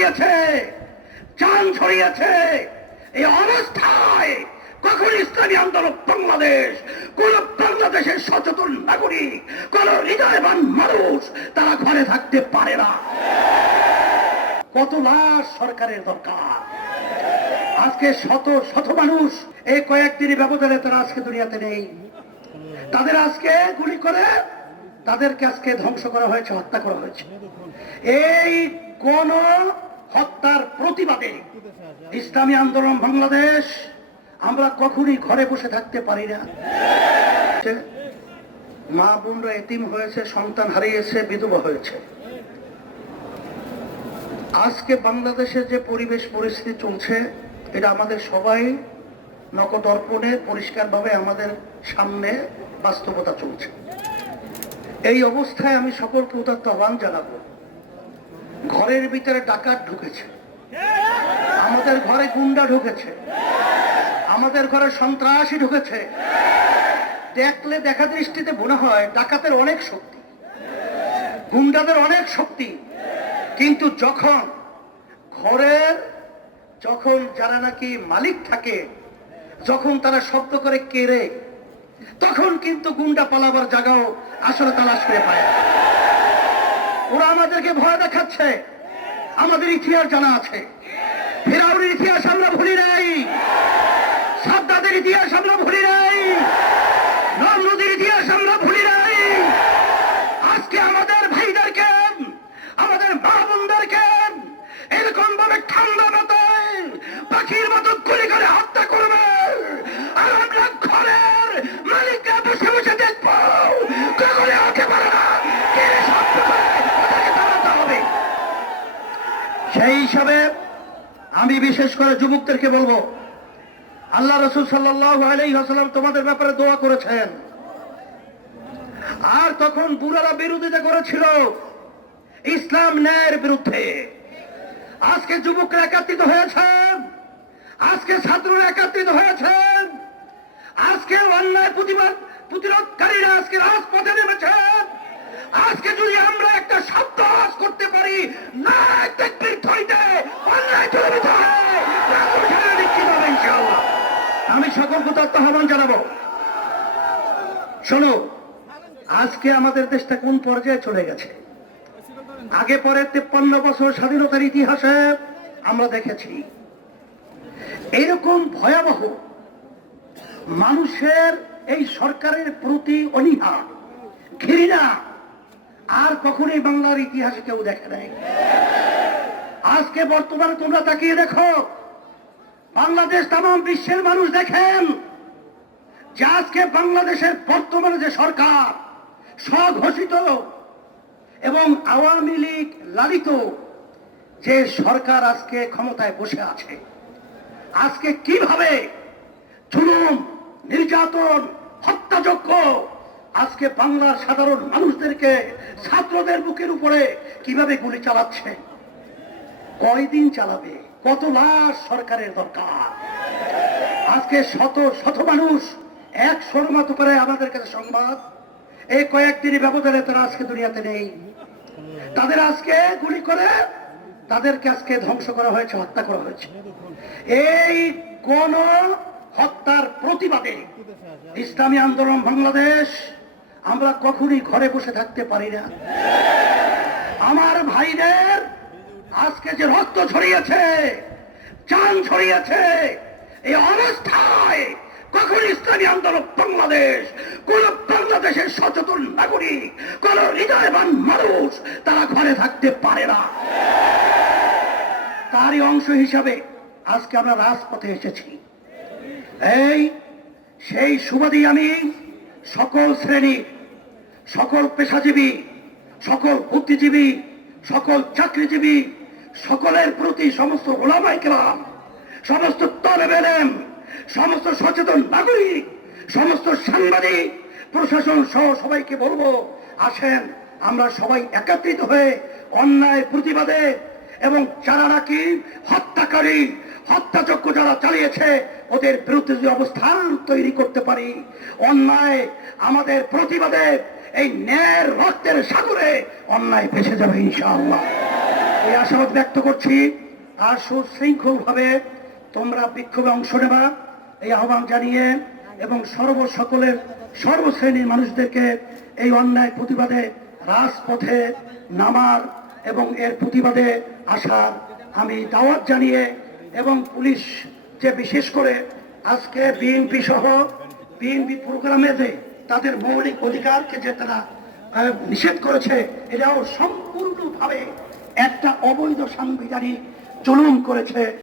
ছড়িয়েছে চান ছড়িয়েছে। এই অবস্থায় কখন ইসলামী আন্দোলন বাংলাদেশ, কোন বাংলাদেশের সচেতন নাগরিক, কোন হৃদয়বান মানুষ তারা ঘরে থাকতে পারে না। কত লাশ সরকারের দরকার। আজকে শত শত মানুষ এই কয়েকদিনের ব্যবধানে তারা আজকে দুনিয়াতে নেই। তাদের আজকে গুলি করে তাদেরকে আজকে ধ্বংস করা হয়েছে, হত্যা করা হয়েছে। এই কোন হত্যার প্রতিবাদে ইসলামী আন্দোলন বাংলাদেশ, আমরা কখনই ঘরে বসে থাকতে পারি না। মা বোনরা এতিম হয়েছে, সন্তান হারিয়েছে, বিধবা হয়েছে। আজকে বাংলাদেশে যে পরিবেশ পরিস্থিতি চলছে, এটা আমাদের সবাই নকদর্পণে পরিষ্কারভাবে আমাদের সামনে বাস্তবতা চলছে। এই অবস্থায় আমি সকলকে উদাত্ত আহ্বান জানাব। ঘরের ভিতরে ডাকাত ঢুকেছে। আমাদের ঘরে গুন্ডা ঢুকেছে। আমাদের ঘরে সন্ত্রাসী ঢুকেছে। দেখলে দেখা দৃষ্টিতে মনে হয় ডাকাতের অনেক শক্তি। গুন্ডাদের অনেক শক্তি। কিন্তু যখন ঘরের যখন যারা নাকি মালিক থাকে, যখন তারা শব্দ করে কেড়ে, তখন কিন্তু গুন্ডা পালাবার জায়গাও আসলে তালাশ করে পায়। ওরা আমাদেরকে ভয় দেখাচ্ছে। আমাদের ইতিহাস জানা আছে। ফেরাউনের ইতিহাস আমরা ভুলি নাই। সাদ্দাদের ইতিহাস আমরা ভুলি নাই। নদীর ইতিহাস আমরা ভুলি নাই। আজকে আমাদের ভাইদেরকে, আমাদের মা বোনদেরকে, এরকম ভাবে ঠান্ডা মাথায়, পাখির মতো গুলি করে হত্যা করবে আর আমরা ঘরের মালিকরা বসে বসে দেখব কখনো হতে পারে না কে শব্দ করে ওটাকে থামাতে হবে সেই হিসাবে আমি বিশেষ করে যুবকদেরকে বলব, আল্লাহ রসুল সাল্লাহ তোমাদের ব্যাপারে দোয়া করেছেন। আর তখন বুড়ারা বিরোধিতা করেছিল ইসলাম ন্যায়ের বিরুদ্ধে। আজকে যুবকরা একাত্রিত হয়েছেন, আজকে ছাত্ররা একাত্রিত হয়েছেন, আজকে অন্যায় প্রতিবাদ প্রতিরোধকারীরা আজকে রাজপথে নেমেছেন। আজকে যদি আমরা একটা শব্দ করতে পারি না আমি সকলকে তত্ত্ব আহ্বান জানাব। শোনো, আজকে আমাদের দেশটা কোন পর্যায়ে চলে গেছে? আগে পরে তেপ্পান্ন বছর স্বাধীনতার ইতিহাসে আমরা দেখেছি, এরকম ভয়াবহ মানুষের এই সরকারের প্রতি অনীহা, ঘৃণা আর কখনোই বাংলার ইতিহাসে কেউ দেখে নাই। আজকে বর্তমানে তোমরা তাকিয়ে দেখো, বাংলাদেশ তাম বিশ্বের মানুষ দেখেন, যে আজকে বাংলাদেশের বর্তমানে যে সরকার, স্বঘোষিত এবং আওয়ামী লীগ লালিত, যে সরকার আজকে ক্ষমতায় বসে আছে, আজকে কীভাবে জুলুম, নির্যাতন হত্যাযোগ্য আজকে বাংলার সাধারণ মানুষদেরকে ছাত্রদের বুকের উপরে কীভাবে গুলি চালাচ্ছে? কয়দিন চালাবে? কত লাশ সরকারের দরকার? আজকে শত শত মানুষ একশোর মতো করে আমাদের কাছে সংবাদ। এই কয়েকদিনের ব্যবধানে তারা আজকে দুনিয়াতে নেই। তাদের আজকে গুলি করে তাদেরকে আজকে ধ্বংস করা হয়েছে, হত্যা করা হয়েছে। এই কোন হত্যার প্রতিবাদে ইসলামী আন্দোলন বাংলাদেশ আমরা কখনই ঘরে বসে থাকতে পারি না। আমার ভাইদের আজকে যে রক্ত ছড়িয়েছে চান ছড়িয়েছে এই অবস্থায় কখন ইসলামী আন্দোলন বাংলাদেশ, কোন বাংলাদেশের সচেতন নাগরিক, কোন হৃদয়বান মানুষ তারা ঘরে থাকতে পারে না। তারই অংশ হিসাবে আজকে আমরা রাজপথে এসেছি। এই, সেই সুবাদী আমি সকল শ্রেণি, সকল পেশাজীবী, সকল বুদ্ধিজীবী, সকল চাকরিজীবী, সকলের প্রতি সমস্ত ওলামাইকরাম সমস্ত তলেবেলেম সমস্ত সচেতন নাগরিক, সমস্ত সাংবাদিক, প্রশাসন সহ সবাইকে বলব, আসেন, আমরা সবাই একত্রিত হয়ে অন্যায় প্রতিবাদে এবং যারা নাকি হত্যাকারী, হত্যাযজ্ঞ যারা চালিয়েছে ওদের বিরুদ্ধে যদি অবস্থান তৈরি করতে পারি, অন্যায় আমাদের প্রতিবাদে এই ন্যায়ের রক্তের সাগরে অন্যায় ভেসে যাবে ইনশাআল্লাহ। এই আশাবাদ ব্যক্ত করছি। আর সুশৃঙ্খলভাবে তোমরা বিক্ষোভে অংশ নেবা, এই আহ্বান জানিয়ে এবং সর্ব সকলের সর্বশ্রেণীর মানুষদেরকে এই অন্যায় প্রতিবাদে রাজপথে নামার এবং এর প্রতিবাদে আসার আমি দাওয়াত জানিয়ে এবং পুলিশ যে বিশেষ করে আজকে বিএনপি সহ বিএনপি প্রোগ্রামে যে তাদের মৌলিক অধিকারকে যে তারা নিষেধ করেছে এটাও সম্পূর্ণভাবে একটা অবৈধ সাংবিধানিক জুলুম করেছে।